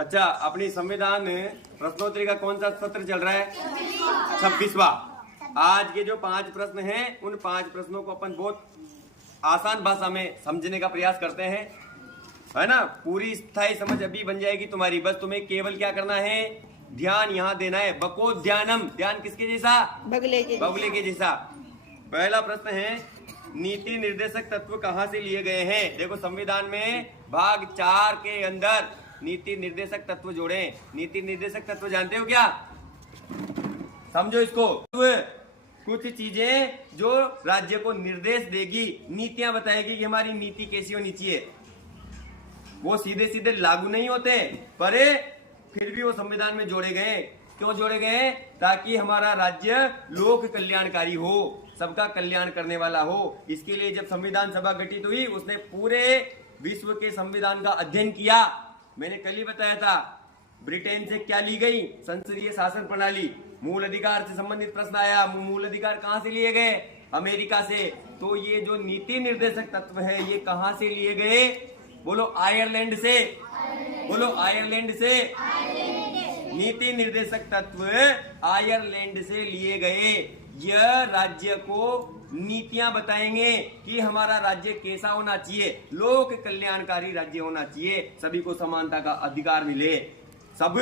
अच्छा, अपनी संविधान प्रश्नोत्तरी का कौन सा सत्र चल रहा है? 26वां। आज के जो 5 प्रश्न हैं, उन 5 प्रश्नों को अपन बहुत आसान भाषा में समझने का प्रयास करते हैं, है ना। पूरी स्थायी समझ अभी बन जाएगी तुम्हारी। बस तुम्हें केवल क्या करना है, ध्यान यहाँ देना है। बको ध्यानम, ध्यान किसके जैसा? बगले के जैसा। पहला प्रश्न है, नीति निर्देशक तत्व कहाँ से लिए गए हैं? देखो, संविधान में भाग 4 के अंदर नीति निर्देशक तत्व जोड़े। नीति निर्देशक तत्व जानते हो क्या? समझो इसको। कुछ चीजें जो राज्य को निर्देश देगी, नीतियां बताएगी कि हमारी नीति कैसी होनी चाहिए। वो सीधे सीधे लागू नहीं होते, पर फिर भी वो संविधान में जोड़े गए। क्यों जोड़े गए? ताकि हमारा राज्य लोक कल्याणकारी हो, सबका कल्याण करने वाला हो। इसके लिए जब संविधान सभा गठित हुई, उसने पूरे विश्व के संविधान का अध्ययन किया। मैंने कल ही बताया था, ब्रिटेन से क्या ली गई? संसदीय शासन प्रणाली। मूल अधिकार से संबंधित प्रश्न आया, मूल अधिकार कहां से लिए गए? अमेरिका से। तो ये जो नीति निर्देशक तत्व है, ये कहां से लिए गए? बोलो, आयरलैंड से। बोलो, आयरलैंड से। नीति निर्देशक तत्व आयरलैंड से लिए गए। यह राज्य को नीतियां बताएंगे कि हमारा राज्य कैसा होना चाहिए, लोक कल्याणकारी राज्य होना चाहिए, सभी को समानता का अधिकार मिले, सब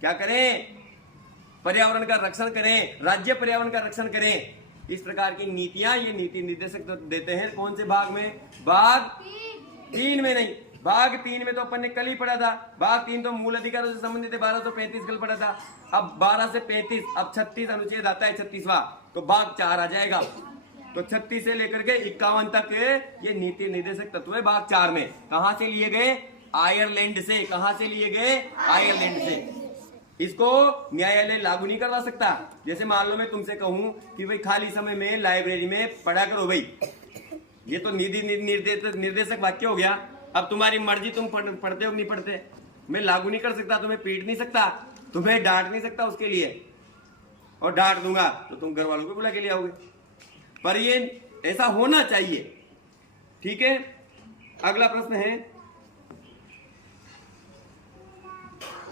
क्या करें? पर्यावरण का रक्षण करें, राज्य पर्यावरण का रक्षण करें। इस प्रकार की नीतियां ये नीति निर्देशक देते हैं। कौन से भाग में? भाग 3 में नहीं, भाग 3 में तो अपन ने कल ही पढ़ा था। भाग 3 तो मूल अधिकारों से संबंधित है, 12 तो 35 कल पढ़ा था। अब 12 से 35, अब 36 अनुच्छेद आता है, 36वां, तो भाग 4 आ जाएगा। तो 36 से लेकर के 51 तक ये नीति निर्देशक तत्व है भाग 4 में। कहां से लिए गए? आयरलैंड से। कहां से लिए गए? आयरलैंड से। इसको न्यायालय लागू नहीं करवा सकता। जैसे मान लो मैं तुमसे कहूं कि भाई खाली समय में लाइब्रेरी में पढ़ा करो भाई, ये तो नीति निर्देशक वाक्य हो गया। अब तुम्हारी मर्जी, तुम पढ़ते हो नहीं पढ़ते। मैं लागू नहीं कर सकता, तुम्हें पीट नहीं सकता, तुम्हें डांट नहीं सकता उसके लिए। और डांट दूंगा तो तुम घर वालों को बुला के ले आओगे। पर ये ऐसा होना चाहिए, ठीक है। अगला प्रश्न है,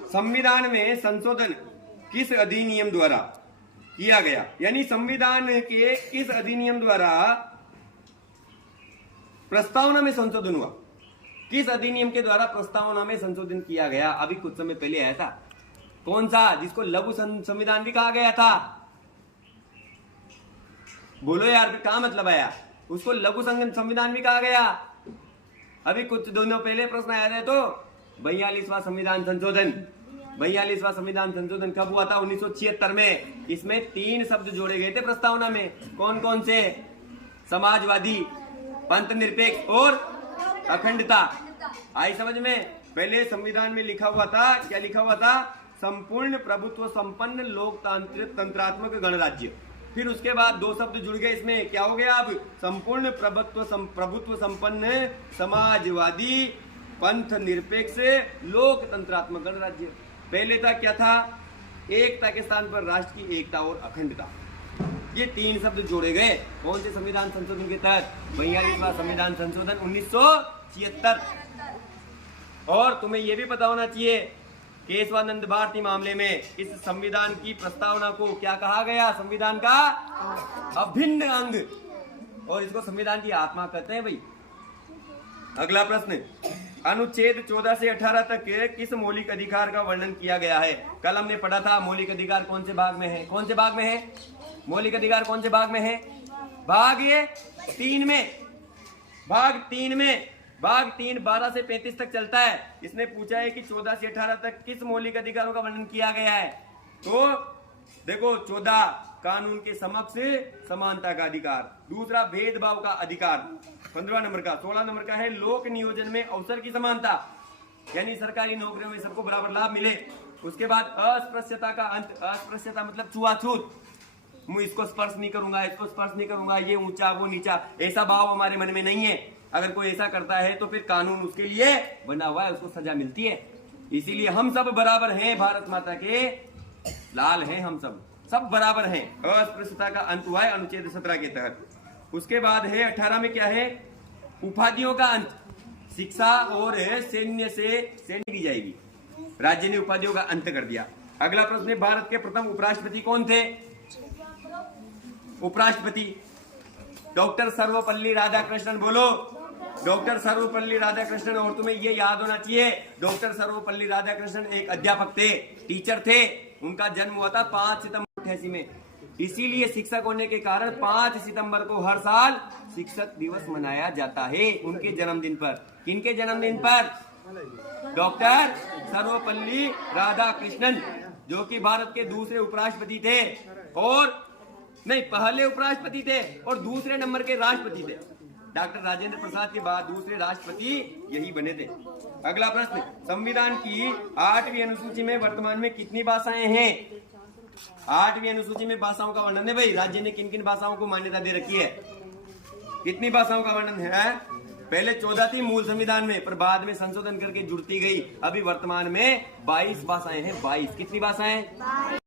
संविधान में संशोधन किस अधिनियम द्वारा किया गया? यानी संविधान के किस अधिनियम द्वारा प्रस्तावना में संशोधन हुआ? किस अधिनियम के द्वारा प्रस्तावना में संशोधन किया गया? अभी कुछ समय पहले आया था। कौन सा? जिसको लघु संविधान भी कहा गया था। बोलो यार, क्या मतलब आया? उसको लघु संविधान भी कहा गया। अभी कुछ दिनों पहले प्रश्न आया था, तो 42वां संविधान संशोधन। 42वां संविधान संशोधन कब हुआ था? 1976 में। इसमें 3 शब्द जोड़े गए थे प्रस्तावना में। कौन कौन से? समाजवादी, पंथ निरपेक्ष और अखंडता। आई समझ में? पहले संविधान में लिखा हुआ था, क्या लिखा हुआ था? संपूर्ण प्रभुत्व संपन्न लोकतांत्रिक तंत्रात्मक गणराज्य। फिर उसके बाद 2 शब्द जुड़ गए इसमें, क्या हो गया अब? संपूर्ण प्रभुत्व संपन्न समाजवादी पंथ निरपेक्ष लोकतंत्रात्मक गणराज्य। पहले था क्या था? एकता के स्थान पर राष्ट्र की एकता और अखंडता। ये 3 शब्द जोड़े गए। कौन से संविधान संशोधन के तहत? 42वां संविधान संशोधन 1976। और तुम्हें यह भी पता होना चाहिए, केशवानंद भारती मामले में इस संविधान की प्रस्तावना को क्या कहा गया? संविधान का अभिन्न अंग। और इसको संविधान की आत्मा कहते हैं भाई। अगला प्रश्न, अनुच्छेद 14 से 18 तक किस मौलिक अधिकार का वर्णन किया गया है? कल हमने पढ़ा था मौलिक अधिकार कौन से भाग में है? कौन से भाग में है मौलिक अधिकार? कौन से भाग में है? भाग 3 में। भाग 3 में। भाग 3 12 से 35 तक चलता है। इसने पूछा है कि 14 से 18 तक किस मौलिक अधिकारों का वर्णन किया गया है। तो देखो, 14 कानून के समक्ष समानता का अधिकार, दूसरा भेदभाव का अधिकार 15 नंबर का, 16 नंबर का है लोक नियोजन में अवसर की समानता, यानी सरकारी नौकरियों में सबको बराबर लाभ मिले। उसके बाद अस्पृश्यता का अंत। अस्पृश्यता मतलब छुआछूत, मैं इसको स्पर्श नहीं करूंगा, इसको स्पर्श नहीं करूंगा, ये ऊंचा वो नीचा, ऐसा भाव हमारे मन में नहीं है। अगर कोई ऐसा करता है तो फिर कानून उसके लिए बना हुआ है, उसको सजा मिलती है। इसीलिए हम सब बराबर हैं, भारत माता के लाल हैं, हम सब बराबर हैं। अस्पृश्यता का अंत हुआ है अनुच्छेद 17 के तहत। उसके बाद है 18 में क्या है? उपाधियों का अंत। शिक्षा और सैन्य से सैन्य की जाएगी, राज्य ने उपाधियों का अंत कर दिया। अगला प्रश्न है, भारत के प्रथम उपराष्ट्रपति कौन थे? उपराष्ट्रपति डॉक्टर सर्वपल्ली राधाकृष्णन। बोलो, डॉक्टर सर्वपल्ली राधाकृष्णन। और तुम्हें ये याद होना चाहिए, डॉक्टर सर्वपल्ली राधाकृष्णन एक अध्यापक थे, टीचर थे। उनका जन्म हुआ था 5 सितंबर 1988 में। इसीलिए शिक्षक होने के कारण 5 सितंबर को हर साल शिक्षक दिवस मनाया जाता है, उनके जन्मदिन पर। किनके जन्मदिन पर? डॉक्टर सर्वपल्ली राधाकृष्णन, जो कि भारत के दूसरे उपराष्ट्रपति थे, और नहीं, पहले उपराष्ट्रपति थे और दूसरे नंबर के राष्ट्रपति थे। डॉक्टर राजेंद्र प्रसाद के बाद दूसरे राष्ट्रपति यही बने थे। अगला प्रश्न, संविधान की 8वीं अनुसूची में वर्तमान में कितनी भाषाएं हैं? 8वीं अनुसूची में भाषाओं का वर्णन है भाई। राज्य ने किन किन भाषाओं को मान्यता दे रखी है? कितनी भाषाओं का वर्णन है? पहले 14 थी मूल संविधान में, पर बाद में संशोधन करके जुड़ती गई। अभी वर्तमान में 22 भाषाएं हैं। 22 कितनी भाषाएं?